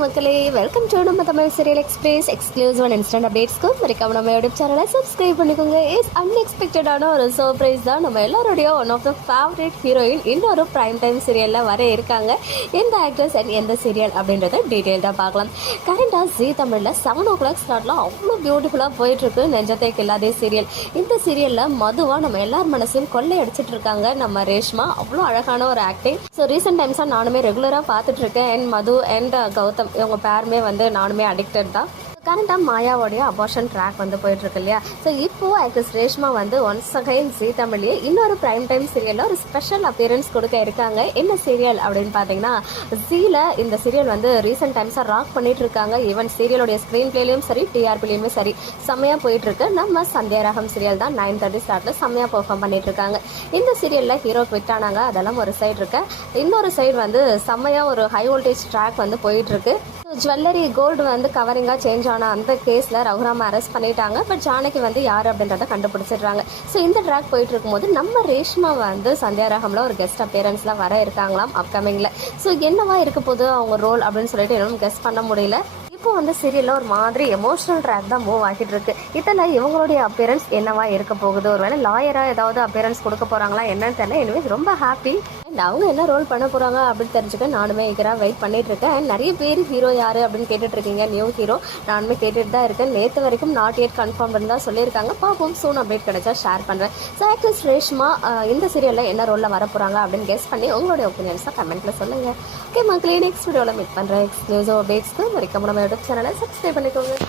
மக்களே welcome to நம்ம Tamil serial express exclusive and instant அப்டேட்ஸ்க்கு மறக்காம நம்ம யூடியூப் சேனலை சப்ஸ்கிரைப் பண்ணிக்கோங்க. இஸ் அன்எக்ஸ்பெக்டடான ஒரு சர்ப்ரைஸ் தான் நம்ம எல்லாருடைய one of the favourite heroine இன்னொரு ப்ரைம் டைம் சீரியலில் வர இருக்காங்க. எந்த ஆக்ட்ரஸ் அண்ட் எந்த சீரியல் அப்படின்றத டீட்டெயில்டாக பார்க்கலாம். கரண்டாக ஜி தமிழில் செவன் ஓ கிளாக் ஸ்லாட்லாம் அவ்வளோ பியூட்டிஃபுல்லாக போயிட்டுருக்கு நெஞ்சத்தை இல்லாத சீரியல் இந்த சீரியலில் மதுவாக நம்ம எல்லார் மனசையும் கொள்ளையடிச்சிட்டு இருக்காங்க. நம்ம ரேஷ்மா அவ்வளோ அழகான ஒரு ஆக்டிங் ஸோ ரீசெண்ட் டைம்ஸாக நானுமே ரெகுலராக பார்த்துட்ருக்கேன் அண்ட் மது அண்ட் கௌதம். இவங்க பேருமே வந்து நானுமே அடிக்டட் தான். கரண்டாக மாயாவோடைய அபார்ஷன் ட்ராக் வந்து போயிட்டு இருக்கு இல்லையா ஸோ இப்போ ஆக்ட்ரஸ் ரேஷ்மா வந்து ஒன்ஸ் அகைன் ஜி தமிழ்லேயே இன்னொரு ப்ரைம் டைம் சீரியலில் ஒரு ஸ்பெஷல் அப்பியரன்ஸ் கொடுக்க இருக்காங்க. என்ன சீரியல் அப்படின்னு பார்த்தீங்கன்னா ஜீல இந்த சீரியல் வந்து ரீசெண்ட் டைம்ஸாக ராக் பண்ணிட்டு இருக்காங்க ஈவன் சீரியலுடைய ஸ்க்ரீன் பிளேலையும் சரி டிஆர்பிலையுமே சரி செம்மையாக போயிட்டு இருக்கு நம்ம சந்தியா ரகம் சீரியல் தான் நைன் தேர்ட்டி ஸ்டார்ட்ல செம்மையாக பெர்ஃபார்ம் பண்ணிட்டு இருக்காங்க இந்த சீரியலில் ஹீரோ குவிட் ஆனாங்க. அதெல்லாம் ஒரு சைடு இருக்கு. இன்னொரு சைடு வந்து செம்மையாக ஒரு ஹை வோல்டேஜ் ட்ராக் வந்து போயிட்டு இருக்கு ஜுவல்லரி கோல்டு வந்து கவரிங்காக சேஞ்ச் ஆன அந்த கேஸில் ரகுராம அரெஸ்ட் பண்ணிட்டாங்க. பட் ஜானகி வந்து யார் அப்படின்றத கண்டுபிடிச்சிடுறாங்க. ஸோ இந்த ட்ராக் போயிட்டு இருக்கும்போது நம்ம ரேஷ்மா வந்து சந்தியா ரகம்ல ஒரு கெஸ்ட் அப்பியரன்ஸ்லாம் வர இருக்காங்களாம் அப்கமிங்கில் ஸோ என்னவா இருக்க போகுது அவங்க ரோல் அப்படின்னு சொல்லிட்டு இன்னும் கெஸ்ட் பண்ண முடியல. இப்போ வந்து சீரியலில் ஒரு மாதிரி எமோஷனல் ட்ராக் தான் மூவ் ஆகிட்டு இருக்கு. இதில் இவங்களுடைய அப்பியரன்ஸ் என்னவா இருக்க போகுது? ஒருவேளை லாயராக ஏதாவது அப்பியரன்ஸ் கொடுக்க போகிறாங்களா என்னன்னு தெரியல. எனவே ரொம்ப ஹாப்பி அண்ட் அவங்க என்ன ரோல் பண்ண போகிறாங்க அப்படின்னு தெரிஞ்சுக்க நானுமே இருக்கிறா வெயிட் பண்ணிட்டு இருக்கேன் அண்ட் நிறைய பேர் ஹீரோ யார் அப்படின்னு கேட்டுட்டு இருக்கீங்க நியூ ஹீரோ நானுமே கேட்டுட்டு தான் இருக்கேன். நேற்று வரைக்கும் நாட் எட் கன்ஃபார்ம் பண்ணி தான் சொல்லியிருக்காங்க. பார்ப்போம். சூன் அப்டேட் கிடைச்சா ஷேர் பண்ணுறேன் ஸோ ஆக்ட்ரஸ் ரேஷ்மா இந்த சீரியலில் என்ன ரோலில் வர போகிறாங்க அப்படின்னு கெஸ் பண்ணி உங்களுடைய ஒப்பீனியன்ஸாக கமெண்ட்டில் சொல்லுங்கள் ஓகே மக்களே நெக்ஸ்ட் வீடியோவில் மீட் பண்ணுறேன் எக்ஸ்க்ளூசிவ் அப்டேட்ஸ்க்கு வரைக்கும் நம்ம யூடியூப் சேனலை சப்ஸ்கிரைப் பண்ணிக்கோங்க.